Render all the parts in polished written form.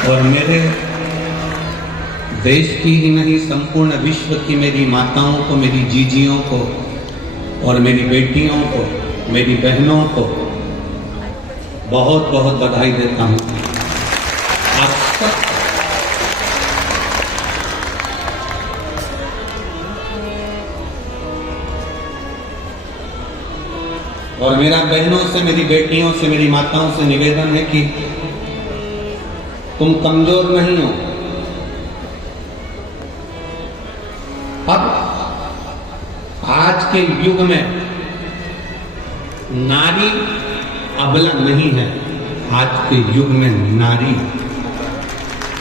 और मेरे देश की ही नहीं संपूर्ण विश्व की मेरी माताओं को, मेरी जीजियों को और मेरी बेटियों को, मेरी बहनों को बहुत बहुत बधाई देता हूँ। आप सब और मेरा बहनों से, मेरी बेटियों से, मेरी माताओं से निवेदन है कि तुम कमजोर नहीं हो। अब आज के युग में नारी अबला नहीं है। आज के युग में नारी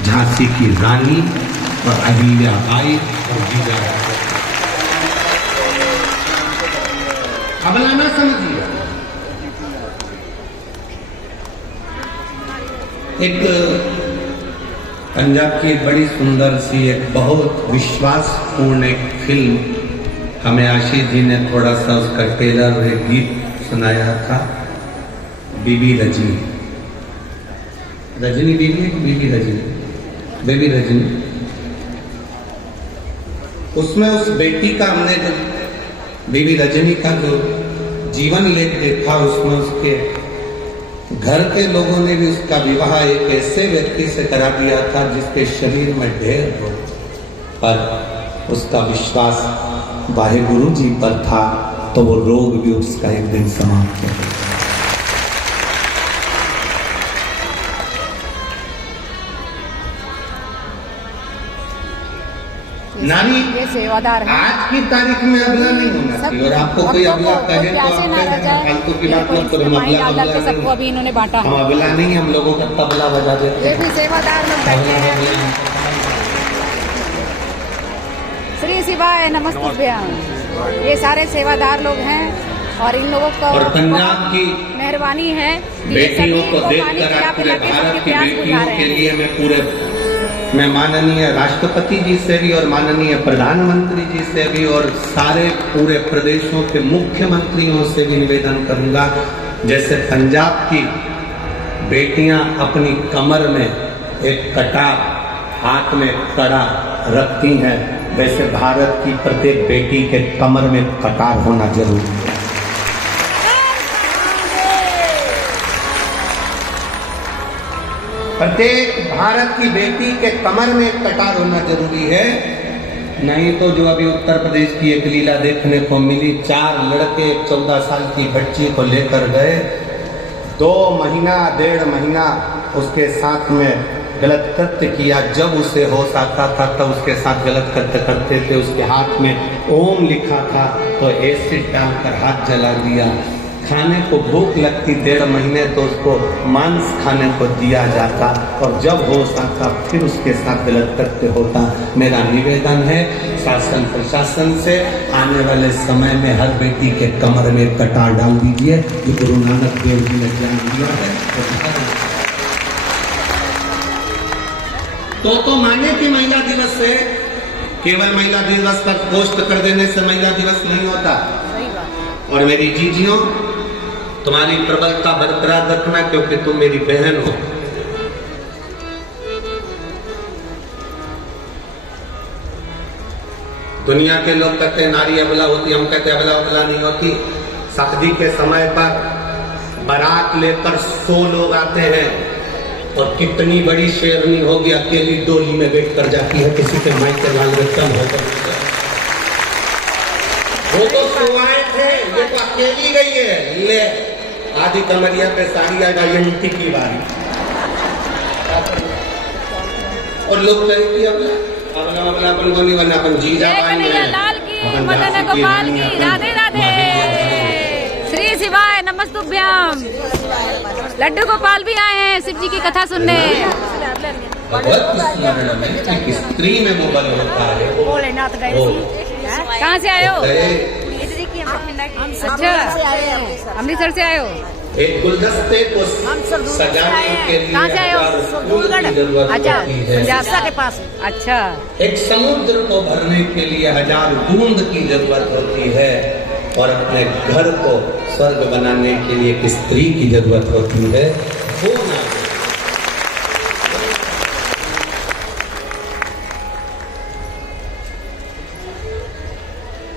झांसी की रानी और अहिल्या बाई और जीजाबाई। अबला ना समझिए। एक पंजाब की बड़ी सुंदर सी, एक बहुत विश्वासपूर्ण एक फिल्म हमें आशीष जी ने थोड़ा सा उसका ट्रेलर और एक गीत सुनाया था, बीबी रजनी। रजनी बीबी है कि बीबी रजनी? बेबी रजनी। उसमें उस बेटी का हमने जो बीबी रजनी का जो जीवन लेख देखा, उसमें उसके घर के लोगों ने भी उसका विवाह एक ऐसे व्यक्ति से करा दिया था जिसके शरीर में ढेर रोग, पर उसका विश्वास वाहेगुरु जी पर था, तो वो रोग भी उसका एक दिन समाप्त हो गया। नारी ये सेवादार है। आज की तारीख में अबला नहीं होना चाहिए। और आपको कोई अबला कहे तो आप फालतू की बात मत करो। अबला सबको अभी इन्होंने बांटा है। अबला नहीं, हम लोगों का तबला बजा देते ये भी सेवादार लोग बैठे हैं। श्री शिवाय नमस्तुभ्यम। ये सारे सेवादार लोग हैं और इन लोगों को और पंजाब की मेहरबानी है। बेटियों को देखकर आप पूरे भारत की बेटियों के लिए मैं माननीय राष्ट्रपति जी से भी और माननीय प्रधानमंत्री जी से भी और सारे पूरे प्रदेशों के मुख्यमंत्रियों से भी निवेदन करूंगा, जैसे पंजाब की बेटियां अपनी कमर में एक कटार, हाथ में कड़ा रखती हैं, वैसे भारत की प्रत्येक बेटी के कमर में कटार होना जरूरी है। प्रत्येक भारत की बेटी के कमर में कटार होना जरूरी है। नहीं तो जो अभी उत्तर प्रदेश की एक लीला देखने को मिली, 4 लड़के 14 साल की बच्ची को लेकर गए, 2 महीना 1.5 महीना उसके साथ में गलत कृत्य किया। जब उसे होश आता था तब उसके साथ गलत कृत्य करते थे। उसके हाथ में ओम लिखा था तो एसिड डालकर हाथ जला दिया। खाने को भूख लगती 1.5 महीने तो उसको मांस खाने को दिया जाता और जब होश आता फिर उसके साथ गलत कृत्य होता। मेरा निवेदन है शासन प्रशासन से, आने वाले समय में हर बेटी के कमर में कटार डाल दीजिए। ये गुरु नानक देव जी ने ज्ञान दिया है। तो माने कि महिला दिवस से केवल महिला दिवस पर पोस्ट कर देने से महिला दिवस नहीं होता। और मेरी जीजियों, तुम्हारी प्रबलता बरकरार रखना, क्योंकि तुम मेरी बहन हो। दुनिया के लोग कहते हैं नारी अबला होती, हम कहते हैं अबला नहीं होती। शादी के समय पर बारात लेकर 100 लोग आते हैं और कितनी बड़ी शेरनी होगी, अकेली डोली में बैठ कर जाती है, किसी के माइक के लाल में कम होकर। वो तो सुवाएं थे, ये तो अकेली गई है। ले आधी कमरिया पे साड़ी आएगा, यंती की बारी। और लोग कहेंगे अबला अपन को नहीं बनना, अपन जीजा बाई हैं, लाल की, मदन गोपाल की, राधे राधे। श्री शिवाय नमस्तुभ्यम। लड्डू गोपाल भी आए हैं शिव जी की कथा सुनने। भगवत स्मरण में एक स्त्री में वो बल होता है। भोलेनाथ गए। कहाँ से आए हो? अच्छा, अमृतसर से आए हो। एक गुलदस्ते को सजाने के लिए कहाँ से आए हो? अच्छा, पंजाब के पास। अच्छा, एक समुद्र को भरने के लिए 1000 बूंद की जरूरत होती है और अपने घर को स्वर्ग बनाने के लिए एक स्त्री की जरूरत होती है। वो ना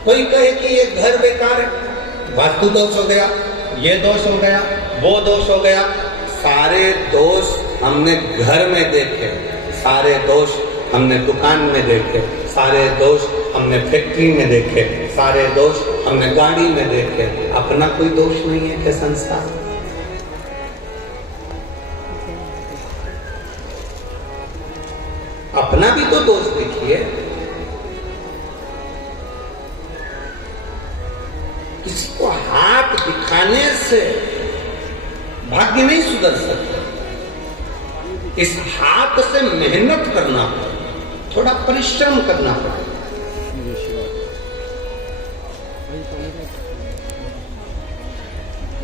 कोई कहे कि ये घर बेकार है, वास्तु दोष हो गया, ये दोष हो गया, वो दोष हो गया। सारे दोष हमने घर में देखे, सारे दोष हमने दुकान में देखे, सारे दोष हमने फैक्ट्री में देखे, सारे दोष हमने गाड़ी में देखे। अपना कोई दोष नहीं है क्या संसार? अपना भी तो दोष देखिए। किसी को हाथ दिखाने से भाग्य नहीं सुधर सकता। इस हाथ से मेहनत करना पड़े, थोड़ा परिश्रम करना पड़े।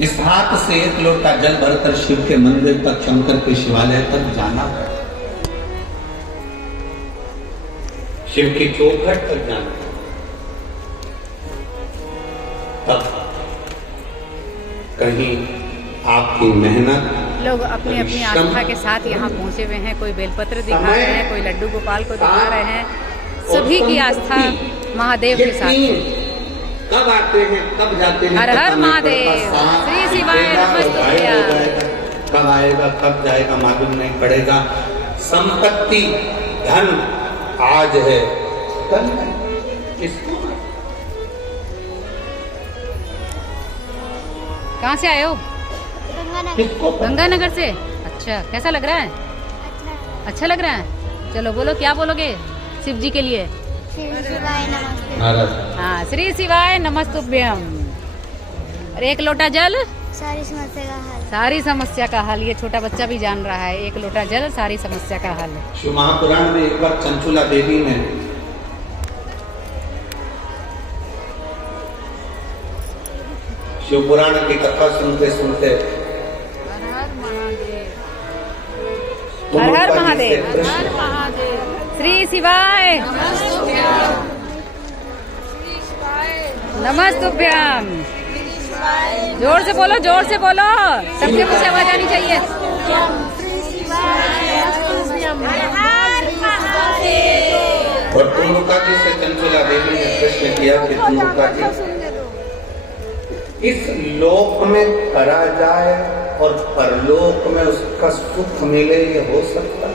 इस हाथ से एक लोटा जल भरकर शिव के मंदिर तक, शंकर के शिवालय तक जाना पड़े, शिव की चौखट तक जाना, तब कहीं आपकी मेहनत। लोग अपनी अपनी आस्था के साथ यहाँ पहुँचे हुए हैं। कोई बेलपत्र दिखा रहे हैं, कोई लड्डू गोपाल को दिखा रहे हैं। सभी की आस्था महादेव के साथ है। कब आते हैं, कब जाते हैं, हर हर महादेव, श्री शिवाय नमस्तुभ्यं। कब आएगा, कब जाएगा मालूम नहीं पड़ेगा। संपत्ति, धन आज है, कल नहीं। किसको? कहाँ से आए हो? किसको? गंगानगर से। अच्छा, कैसा लग रहा है? अच्छा लग रहा है। चलो बोलो, क्या बोलोगे शिव जी के लिए? हाँ, श्री शिवाय नमस्तुभ्यं। और एक लोटा जल, सारी समस्या का हल। सारी समस्या का हल। ये छोटा बच्चा भी जान रहा है। एक लोटा जल, सारी समस्या का हल। शिव महापुराण में एक बार चंचुला देवी ने शिव पुराण की कथा सुनते सुनते हर हर महादेव, श्री शिवाय नमस्तुभ्यं। जोर से बोलो, जोर से बोलो, सबके मुंह से आवाज आनी चाहिए। और तुमरुका जी से चंचुला देवी ने प्रश्न किया कि तुमरुका जी, इस लोक में करा जाए और परलोक में उसका सुख मिले, ये हो सकता?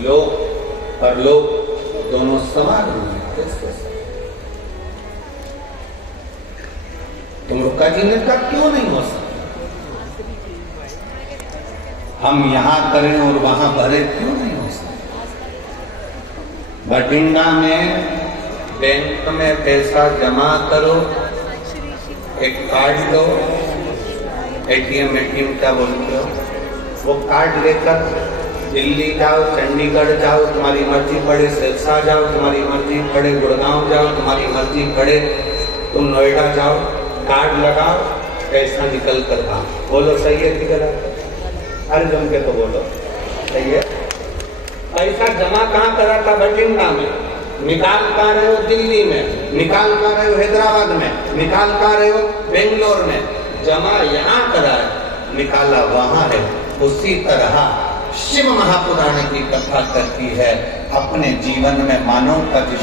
लोक परलोक दोनों समान हैं। कैसे? तुमरुका जी ने कहा क्यों नहीं हो सकता? हम यहाँ करें और वहां भरे, क्यों नहीं हो सकता? बठिंडा में बैंक में पैसा जमा करो, एक कार्ड लो, एटीएम क्या बोलते हो, वो कार्ड लेकर दिल्ली जाओ, चंडीगढ़ जाओ, तुम्हारी मर्जी पड़े, सिरसा जाओ, तुम्हारी मर्जी पड़े, गुड़गांव जाओ, तुम्हारी मर्जी पड़े, तुम नोएडा जाओ, कार्ड लगाओ, पैसा निकल कर आओ। बोलो सही है कि गलत? अरे जम के तो बोलो सही है। पैसा जमा कहाँ करा था? बठिंडा में। निकाल कहाँ रहे हो? दिल्ली में। निकाल कहाँ रहे हो? हैदराबाद में। निकाल कहाँ रहे हो? बेंगलोर में। जमा यहाँ करा है, निकाला वहां है। उसी तरह शिव महापुराण की कथा करती है, अपने जीवन में मानव का जिस